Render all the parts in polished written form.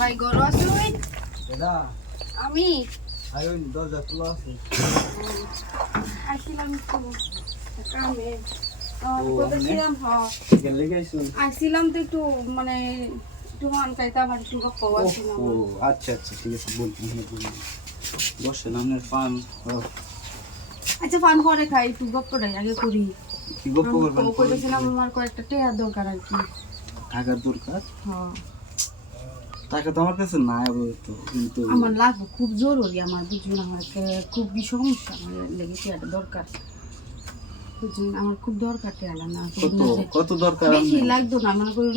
ভাই গরু আছে ওই দাদা আমি আইন দরজা খোলা আছে। আসছিলাম তো কামে ও, বলছিলাম কেন লেগে আইছুন? আসছিলাম তো একটু মানে একটু মান চাইতে আমার একটু গপ্প আসছিলাম। ও আচ্ছা আচ্ছা ঠিক আছে বলুন বসেন আপনার পান আচ্ছা পান পরে খাই একটু গপ্পটাই আগে করি। কি গপ্প করবেন? করেছিলাম আমার কয়েকটা টেয়ার দরকার আর কি। টাকার দরকার? হ্যাঁ টাকা তো আমার কাছে নাই তো, কিন্তু আমার লাগবে খুব জরুরি, আমার বুঝুন আমার খুবই সমস্যা, আমার লেগে টেয়ারটা দরকার বুঝুন, আমার খুব দরকার টেয়ারটা না কত কত দরকার? বেশি লাগতো না, মনে করুন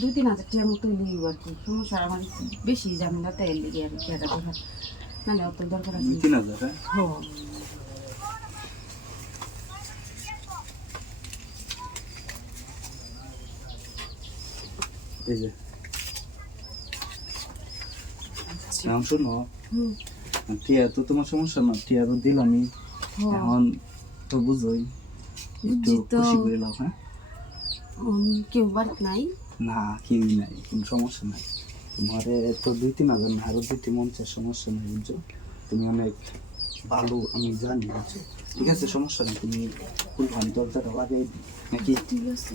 2-3 হাজার টিয়ার মতো লিব আর কি। সমস্যা আমার বেশি ঝামেলা তাই লেগে আর টেয়ারটা দরকার, মানে অত দরকার আছে। 3,000? হ্যাঁ এই যে নাম শোনো, হুম টিয়া তো তোমার সমস্যা না, টিয়া তো দিলামই, হ্যাঁ এখন তো বুঝোই, একটু বুঝছি তো। খুশি করে লাও। হ্যাঁ কেউ বাড়িতে নাই? না কেউই নাই, কোনো সমস্যা নাই। তোমার তো 2-3 হাজার না, আরো 2-3 সমস্যা নেই বুঝছো, তুমি অনেক ভালো আমি জানি বুঝছো। ঠিক আছে সমস্যা নেই, তুমি ফুলখান দরজাটা লাগাই দিই নাকি? ঠিক আছে।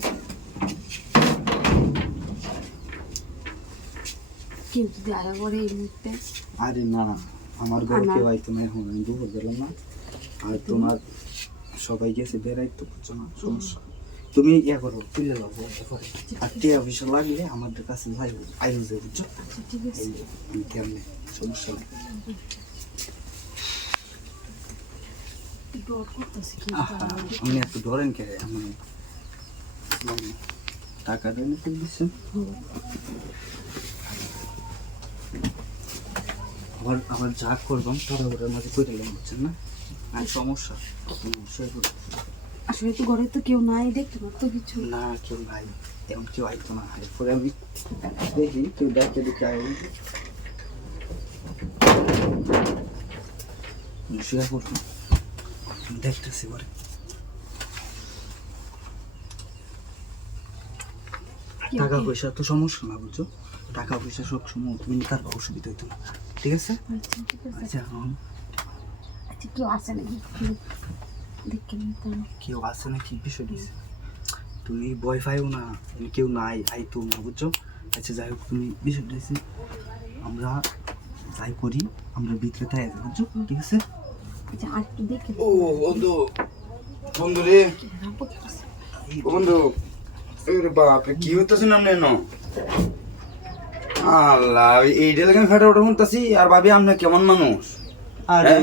কেউ যদি আয়া করে এই মুহূর্তে? আরে না, আমার ঘরে কেউ আইতো না, এখন আমি দুপুর গেলাম না, আর তোমার সবাই গেছে বেড়াইতো বুঝছো না, সমস্যা তুমি ইয়া করো তুলে লাও পরে, আর টিয়া অফিসে লাগলে আমাদের কাছে যাই আইন যায় বুঝছো। আচ্ছা ঠিক আছে। এই আমি কেমনে সমস্যা নেই। ডর করতেছি কি আপনি একটু ধরেন কে, আমি টাকা দেন দিচ্ছেন, আবার আবার যা করবাম তারা ওটার মাঝে করে দিলাম বুঝছেন না, আর সমস্যা অবশ্যই করবো। আসলে তো ঘরে তো কেউ নাই, দেখতে পারতো কিছু না কেউ নাই, তেমন কেউ আইতো না, এরপরে আমি দেখি কেউ দেখে দেখে আই শুয়ে করবো, দেখতেছি পরে। টাকা পয়সা তো সমস্যা না বুঝছো, টাকা পয়সা সব সময় তুমি নিতে পারবা, অসুবিধা হইতো না, ঠিক আছে? আচ্ছা ঠিক আছে। আচ্ছা এখন আচ্ছা কেউ আসে নাকি দেখে নিতাম। কেউ আসে না কি বিষয় দিয়েছে, তুমি ভয় পাইও না, কেউ নাই আইতো না বুঝছো। আচ্ছা যাই হোক তুমি বিষয় দিয়েছি, আমরা যাই করি আমরা ভিতরে তাই আছে বুঝছো, ঠিক আছে? আচ্ছা আর একটু দেখে ও বন্ধু, বন্ধু রে, ও বন্ধু, এরে বাপ রে কি হইতাছে না নেন? আল্লাহ, এই ডেলে ফেটে ওঠা শুনতাছি, আর ভাবি আপনি কেমন মানুষ? আরে